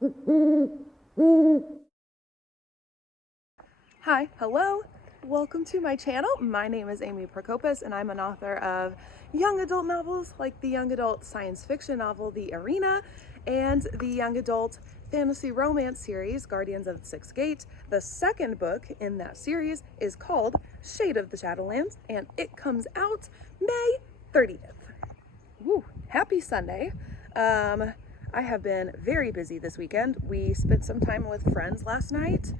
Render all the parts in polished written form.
Hi, hello, welcome to my channel. My name is Amy Prokopis and I'm an author of young adult novels like the young adult science fiction novel The Arena and the young adult fantasy romance series Guardians of the Sixth Gate. The second book in that series is called Shade of the Shadowlands and it comes out May 30th. Woo, happy Sunday. I have been very busy this weekend. We spent some time with friends last night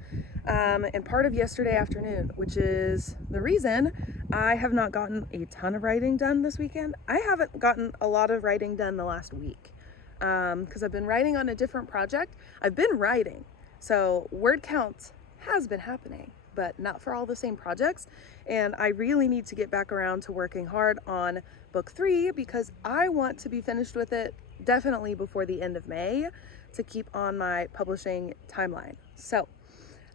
and part of yesterday afternoon, which is the reason I have not gotten a ton of writing done this weekend. I haven't gotten a lot of writing done the last week because I've been writing on a different project. I've been writing, so word count has been happening, but not for all the same projects. And I really need to get back around to working hard on book 3 because I want to be finished with it definitely before the end of May to keep on my publishing timeline. So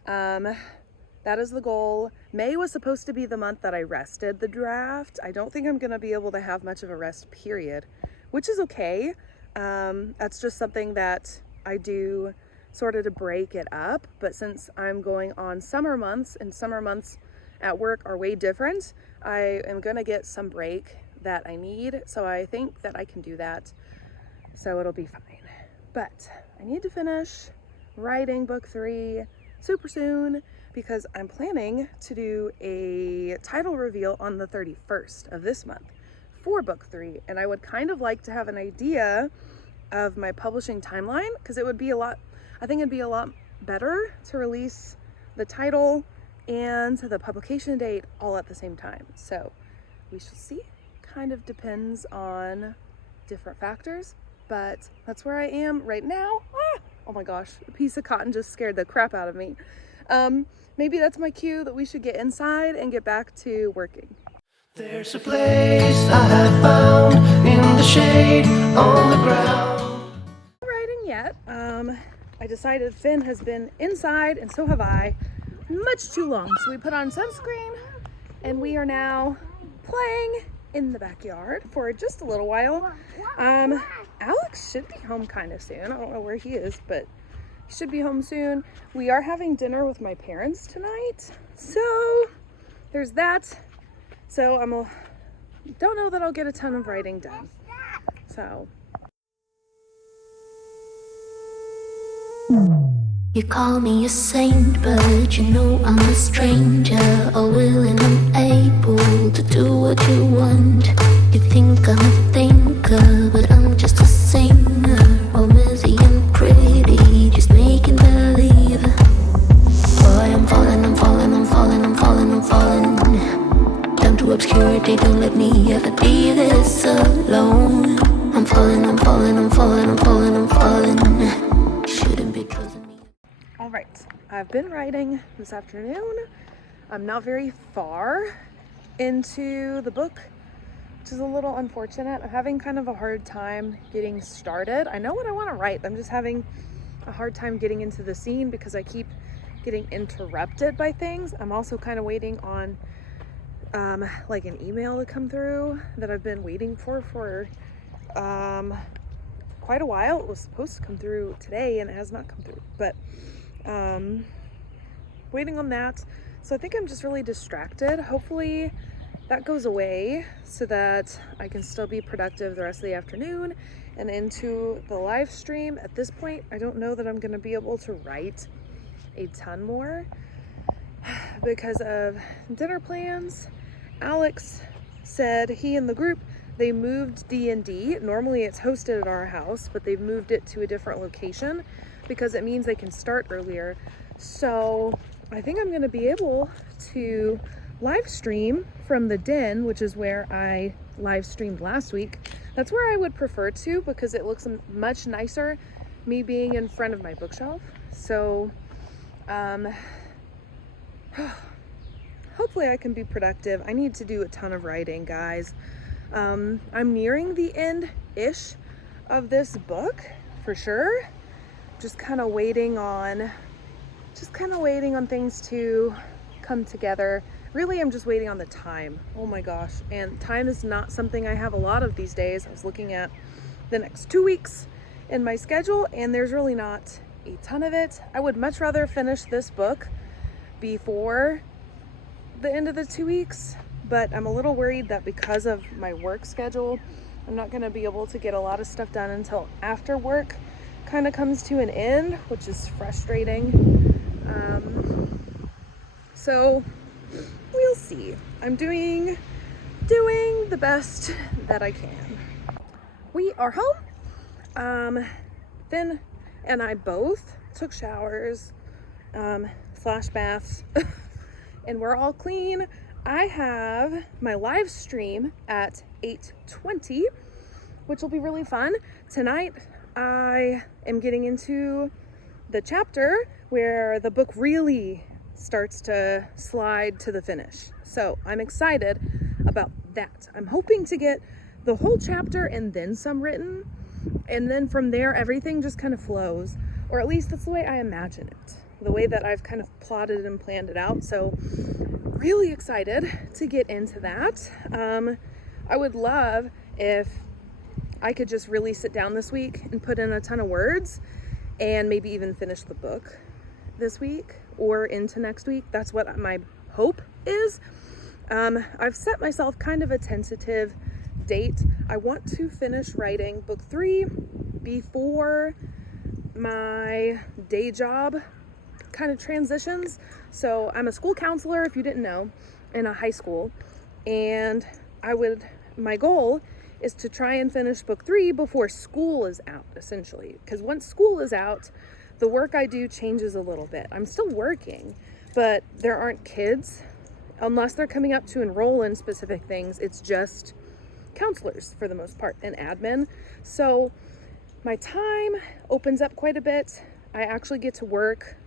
that is the goal. May was supposed to be the month that I rested the draft. I don't think I'm gonna be able to have much of a rest period, which is okay. That's just something that I do sort of to break it up. But since I'm going on summer months and summer months at work are way different, I am gonna get some break that I need. So I think that I can do that. So it'll be fine. But I need to finish writing book 3 super soon because I'm planning to do a title reveal on the 31st of this month for book 3. And I would kind of like to have an idea of my publishing timeline because it would be I think it'd be a lot better to release the title and the publication date all at the same time. So we shall see. Kind of depends on different factors, but that's where I am right now. Oh my gosh, a piece of cotton just scared the crap out of me. Maybe that's my cue that we should get inside and get back to working. There's a place I have found in the shade on the ground. Not writing yet. I decided Finn has been inside and so have I much too long. So we put on sunscreen and we are now playing in the backyard for just a little while. Alex should be home kind of soon. I don't know where he is, but he should be home soon. We are having dinner with my parents tonight, so there's that. So don't know that I'll get a ton of writing done. So you call me a saint, but you know I'm a stranger, all willing and able to do what you want. You think I'm a thinker, but I'm just a singer, all messy and pretty, just making believe. Boy, I'm falling, I'm falling, I'm falling, I'm falling, I'm falling down to obscurity. Don't let me ever be this alone. I'm falling, I'm falling, I'm falling, I'm falling, I'm falling. Shouldn't be trusting me. all right, I've been writing this afternoon. I'm not very far into the book, which is a little unfortunate. I'm having kind of a hard time getting started. I know what I want to write. I'm just having a hard time getting into the scene because I keep getting interrupted by things. I'm also kind of waiting on like an email to come through that I've been waiting for quite a while. It was supposed to come through today and it has not come through, but waiting on that. So I think I'm just really distracted. Hopefully that goes away so that I can still be productive the rest of the afternoon and into the live stream. At this point, I don't know that I'm going to be able to write a ton more because of dinner plans. Alex said he and the group, they moved D&D. Normally it's hosted at our house, but they've moved it to a different location because it means they can start earlier. So I think I'm going to be able to live stream from the den, which is where I live streamed last week. That's where I would prefer to because it looks much nicer, me being in front of my bookshelf. So hopefully I can be productive. I need to do a ton of writing, guys. I'm nearing the end-ish of this book for sure. Just kind of waiting on things to come together. Really, I'm just waiting on the time. Oh my gosh. And time is not something I have a lot of these days. I was looking at the next 2 weeks in my schedule and there's really not a ton of it. I would much rather finish this book before the end of the 2 weeks, but I'm a little worried that because of my work schedule, I'm not going to be able to get a lot of stuff done until after work kind of comes to an end, which is frustrating. So we'll see. I'm doing the best that I can. We are home. Finn and I both took showers, slash baths, and we're all clean. I have my live stream at 8:20, which will be really fun. Tonight, I am getting into the chapter where the book really starts to slide to the finish. So I'm excited about that. I'm hoping to get the whole chapter and then some written, and then from there everything just kind of flows, or at least that's the way I imagine it, the way that I've kind of plotted and planned it out. So really excited to get into that. I would love if I could just really sit down this week and put in a ton of words and maybe even finish the book this week or into next week. That's what my hope is. I've set myself kind of a tentative date. I want to finish writing book 3 before my day job kind of transitions. So I'm a school counselor, if you didn't know, in a high school, and my goal is to try and finish book 3 before school is out, essentially, because once school is out, the work I do changes a little bit. I'm still working, but there aren't kids unless they're coming up to enroll in specific things. It's just counselors for the most part and admin. So my time opens up quite a bit. I actually get to work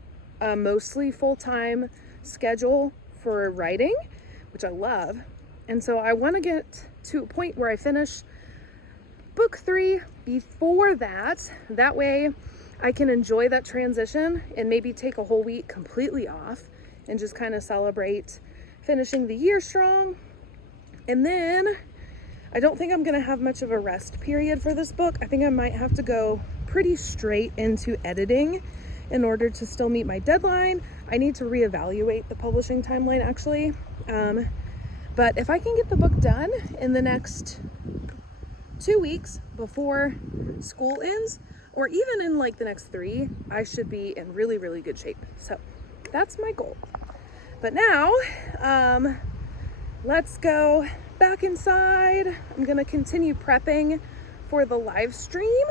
a mostly full-time schedule for writing, which I love. And so I want to get to a point where I finish book 3 before that. That way I can enjoy that transition and maybe take a whole week completely off and just kind of celebrate finishing the year strong. And then I don't think I'm going to have much of a rest period for this book. I think I might have to go pretty straight into editing in order to still meet my deadline. I need to reevaluate the publishing timeline, actually. But if I can get the book done in the next 2 weeks before school ends, or even in like the next 3, I should be in really, really good shape. So that's my goal. But now, let's go back inside. I'm gonna continue prepping for the live stream.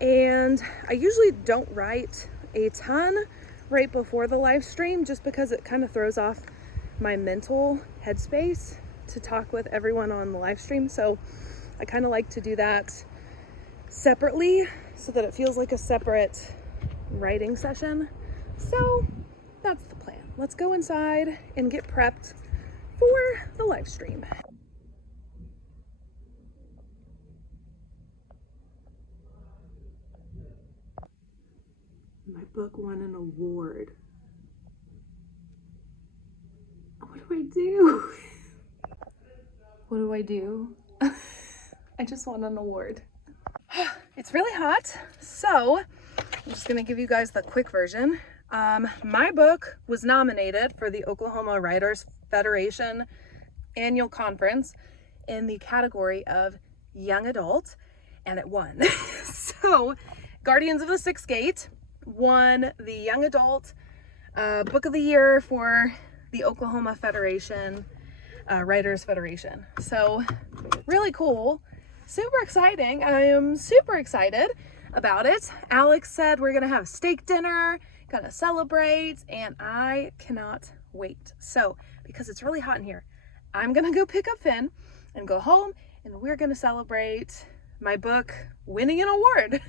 And I usually don't write a ton right before the live stream, just because it kind of throws off my mental headspace to talk with everyone on the live stream. So I kind of like to do that separately so that it feels like a separate writing session. So that's the plan. Let's go inside and get prepped for the live stream. My book won an award. What do I do? What do I do? I just won an award. It's really hot, so I'm just gonna give you guys the quick version. My book was nominated for the Oklahoma Writers Federation annual conference in the category of young adult, and it won. So Guardians of the Sixth Gate won the young adult book of the year for the Oklahoma Federation Writers Federation. So really cool, super exciting. I am super excited about it. Alex said we're gonna have a steak dinner, gonna celebrate, and I cannot wait. So because it's really hot in here, I'm gonna go pick up Finn and go home, and we're gonna celebrate my book winning an award.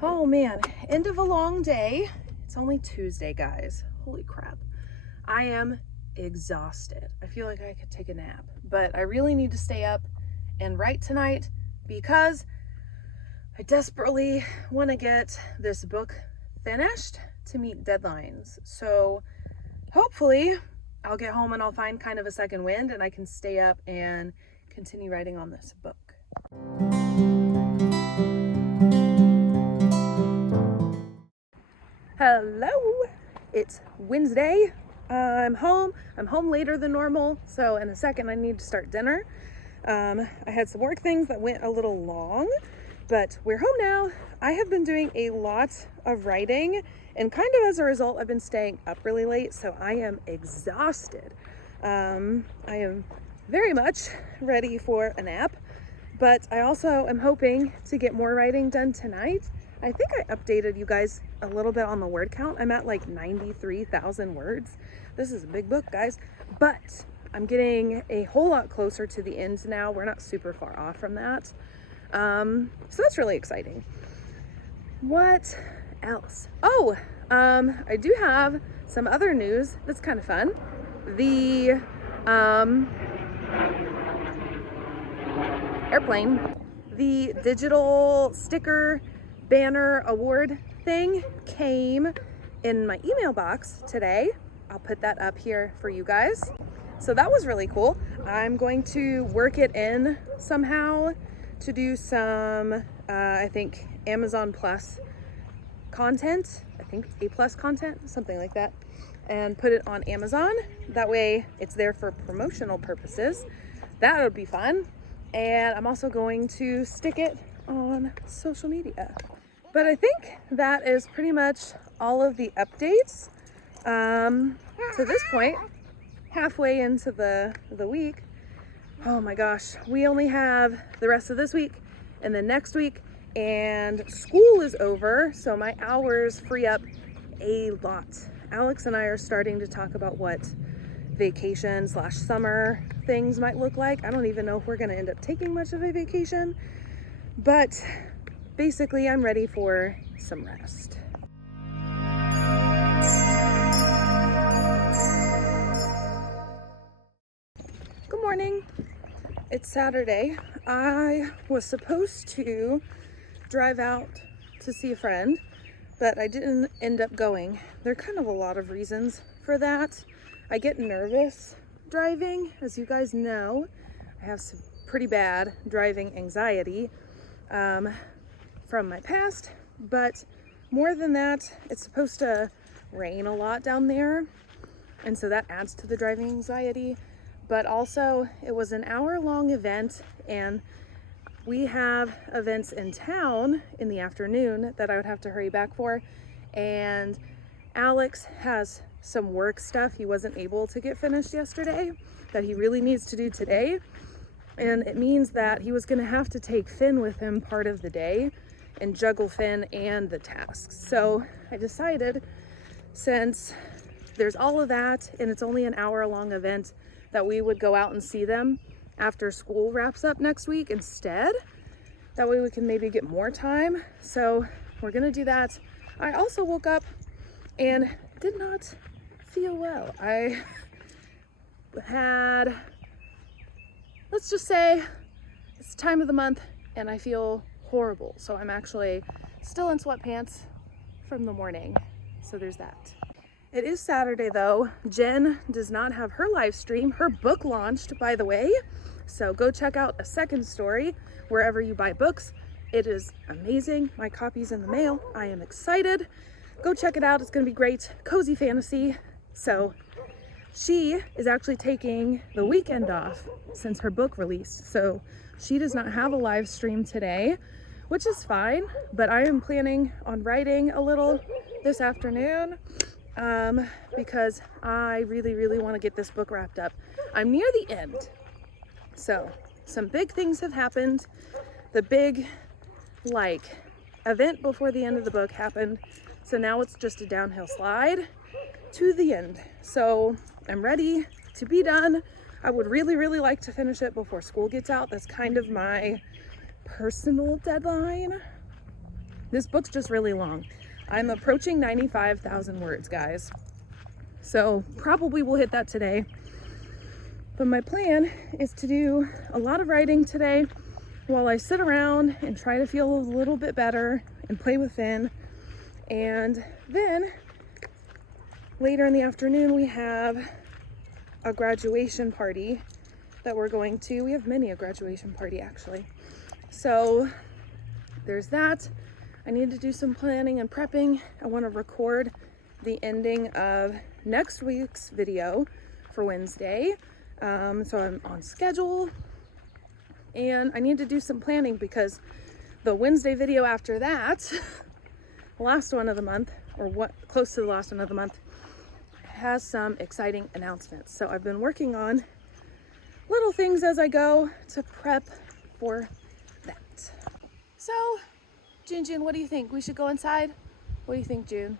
Oh man, end of a long day. It's only Tuesday, guys. Holy crap. I am exhausted. I feel like I could take a nap, but I really need to stay up and write tonight because I desperately want to get this book finished to meet deadlines. So hopefully I'll get home and I'll find kind of a second wind and I can stay up and continue writing on this book. Hello, it's Wednesday. I'm home later than normal, so in a second I need to start dinner. I had some work things that went a little long, but we're home now. I have been doing a lot of writing, and kind of as a result I've been staying up really late, so I am exhausted. I am very much ready for a nap, but I also am hoping to get more writing done tonight. I think I updated you guys a little bit on the word count. I'm at like 93,000 words. This is a big book, guys, but I'm getting a whole lot closer to the end now. We're not super far off from that. So that's really exciting. What else? Oh, I do have some other news that's kind of fun. The the digital sticker banner award thing came in my email box today. I'll put that up here for you guys. So that was really cool. I'm going to work it in somehow to do some, I think Amazon Plus content, I think A Plus content, something like that, and put it on Amazon. That way it's there for promotional purposes. That would be fun. And I'm also going to stick it on social media. But I think that is pretty much all of the updates to this point, halfway into the week. Oh my gosh, we only have the rest of this week and then next week, and school is over, so my hours free up a lot. Alex and I are starting to talk about what vacation/summer things might look like. I don't even know if we're going to end up taking much of a vacation, but basically I'm ready for some rest. Good morning. It's Saturday. I was supposed to drive out to see a friend, but I didn't end up going. There are kind of a lot of reasons for that. I get nervous driving. As you guys know, I have some pretty bad driving anxiety from my past, but more than that, it's supposed to rain a lot down there, and so that adds to the driving anxiety. But also it was an hour-long event, and we have events in town in the afternoon that I would have to hurry back for, and Alex has some work stuff he wasn't able to get finished yesterday that he really needs to do today, and it means that he was going to have to take Finn with him part of the day and juggle Finn and the tasks. So I decided, since there's all of that and it's only an hour-long event, that we would go out and see them after school wraps up next week instead. That way we can maybe get more time. So we're gonna do that. I also woke up and did not feel well. I had, let's just say, it's time of the month and I feel horrible. So I'm actually still in sweatpants from the morning. So there's that. It is Saturday though. Jen does not have her live stream. Her book launched, by the way. So go check out A Second Story wherever you buy books. It is amazing. My copy's in the mail. I am excited. Go check it out. It's gonna be great. Cozy fantasy. So she is actually taking the weekend off since her book released. So she does not have a live stream today, which is fine, but I am planning on writing a little this afternoon. Because I really want to get this book wrapped up. I'm near the end. So some big things have happened. The big event before the end of the book happened. So now it's just a downhill slide to the end. So I'm ready to be done. I would really like to finish it before school gets out. That's kind of my personal deadline. This book's just really long. I'm approaching 95,000 words, guys. So probably we'll hit that today. But my plan is to do a lot of writing today while I sit around and try to feel a little bit better and play with Finn. And then later in the afternoon, we have a graduation party that we're going to. We have many a graduation party actually. So there's that. I need to do some planning and prepping. I want to record the ending of next week's video for Wednesday. So I'm on schedule, and I need to do some planning because the Wednesday video after that, last one of the month, or what close to the last one of the month, has some exciting announcements. So I've been working on little things as I go to prep for that. So June, what do you think? We should go inside? What do you think, June?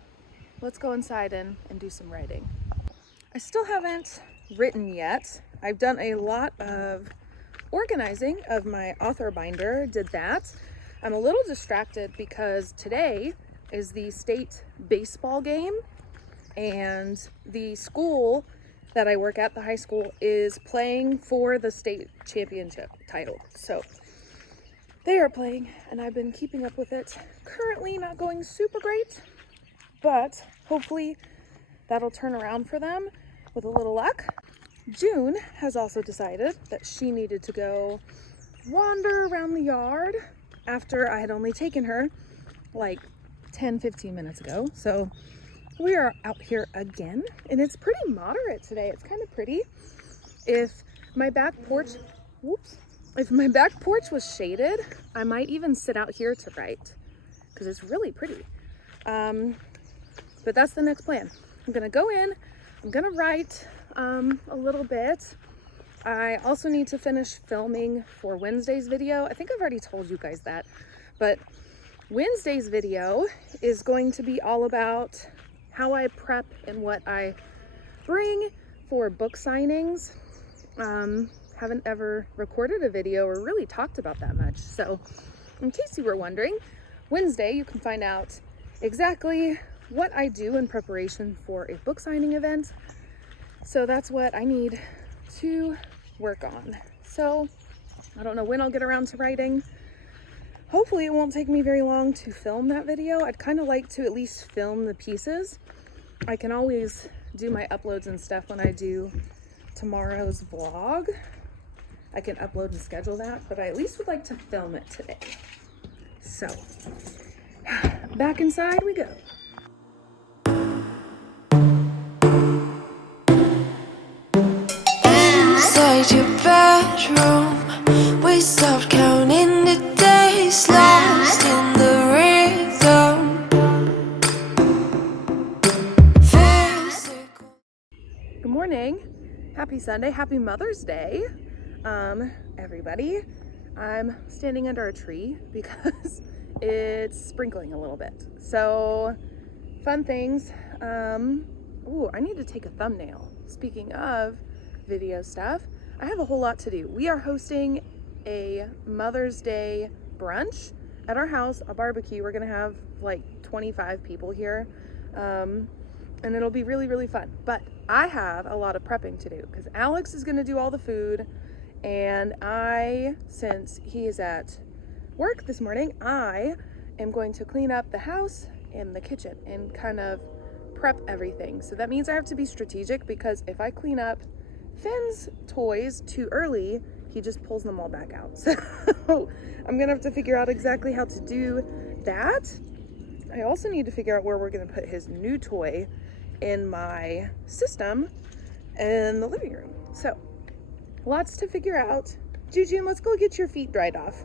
Let's go inside and do some writing. I still haven't written yet. I've done a lot of organizing of my author binder, did that. I'm a little distracted because today is the state baseball game, and the school that I work at, the high school, is playing for the state championship title. So they are playing, and I've been keeping up with it. Currently not going super great, but hopefully that'll turn around for them with a little luck. June has also decided that she needed to go wander around the yard after I had only taken her like 10-15 minutes ago. So we are out here again, and it's pretty moderate today. It's kind of pretty. If my back porch was shaded, I might even sit out here to write because it's really pretty. But that's the next plan. I'm gonna go in, I'm gonna write a little bit. I also need to finish filming for Wednesday's video. I think I've already told you guys that, but Wednesday's video is going to be all about how I prep and what I bring for book signings. Haven't ever recorded a video or really talked about that much. So in case you were wondering, Wednesday you can find out exactly what I do in preparation for a book signing event. So that's what I need to work on. So I don't know when I'll get around to writing. Hopefully it won't take me very long to film that video. I'd kind of like to at least film the pieces. I can always do my uploads and stuff when I do tomorrow's vlog. I can upload and schedule that, but I at least would like to film it today. So back inside we go. Inside your bedroom, we stopped counting the days, lost in the rhythm. Physical. Good morning, happy Sunday, happy Mother's Day, everybody. I'm standing under a tree because it's sprinkling a little bit. So fun things. Ooh, I need to take a thumbnail. Speaking of video stuff, I have a whole lot to do. We are hosting a Mother's Day brunch at our house, a barbecue. We're gonna have like 25 people here, and it'll be really, really fun. But I have a lot of prepping to do because Alex is gonna do all the food, and since he is at work this morning, I am going to clean up the house and the kitchen and kind of prep everything. So that means I have to be strategic, because if I clean up Finn's toys too early, he just pulls them all back out. So I'm gonna have to figure out exactly how to do that. I also need to figure out where we're gonna put his new toy in my system in the living room. So lots to figure out. Jujun, let's go get your feet dried off.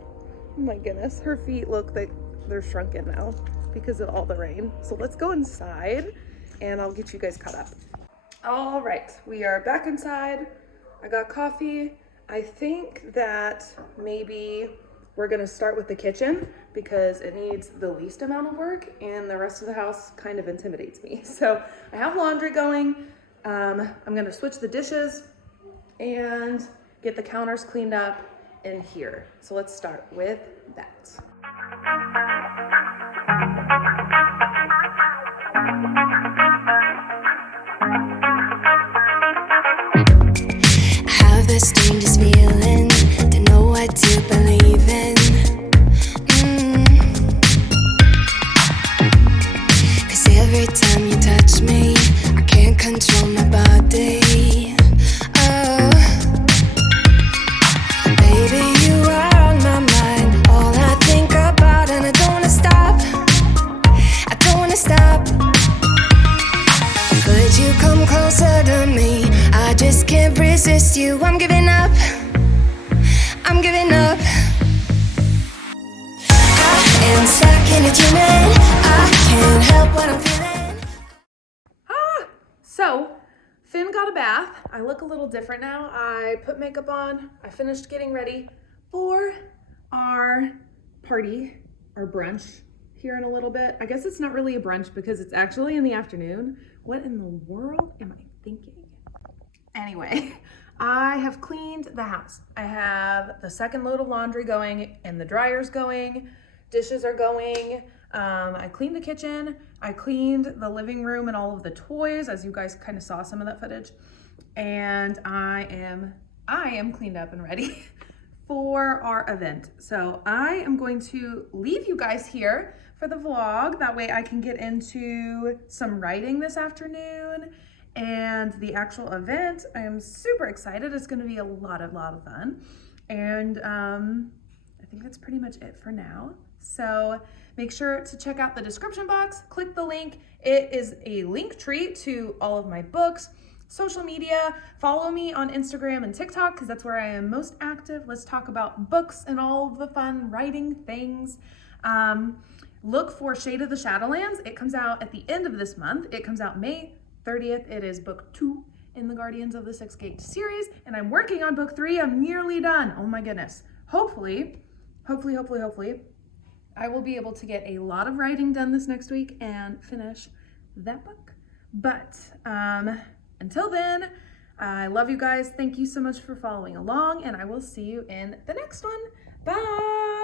Oh my goodness, her feet look like they're shrunken now because of all the rain. So let's go inside and I'll get you guys caught up. All right, we are back inside. I got coffee. I think that maybe we're gonna start with the kitchen because it needs the least amount of work and the rest of the house kind of intimidates me. So I have laundry going. I'm gonna switch the dishes and get the counters cleaned up in here. So let's start with that. the strangest feeling to know what to believe in. Cause every time you touch me, I can't control my body. Oh, baby, you are on my mind, all I think about, and I don't wanna stop. I don't wanna stop. Could you come closer to me? I just can't resist you. I'm giving up. I'm giving up. I am stuck in a dreaming. I can't help what I'm feeling. So, Finn got a bath. I look a little different now. I put makeup on. I finished getting ready for our party, our brunch here in a little bit. I guess it's not really a brunch because it's actually in the afternoon. What in the world am I thinking? Anyway, I have cleaned the house. I have the second load of laundry going and the dryer's going. Dishes are going. I cleaned the kitchen. I cleaned the living room and all of the toys, as you guys kind of saw some of that footage. And I am cleaned up and ready for our event. So I am going to leave you guys here for the vlog. That way I can get into some writing this afternoon and the actual event. I am super excited. It's going to be a lot of fun. And I think that's pretty much it for now. So make sure to check out the description box, click the link. It is a link tree to all of my books, social media. Follow me on Instagram and TikTok because that's where I am most active. Let's talk about books and all of the fun writing things. Look for Shade of the Shadowlands. It comes out at the end of this month. It comes out May 30th. It is book 2 in the Guardians of the Six Gate series, and I'm working on book 3. I'm nearly done. Oh my goodness. Hopefully, I will be able to get a lot of writing done this next week and finish that book. But until then, I love you guys. Thank you so much for following along, and I will see you in the next one. Bye.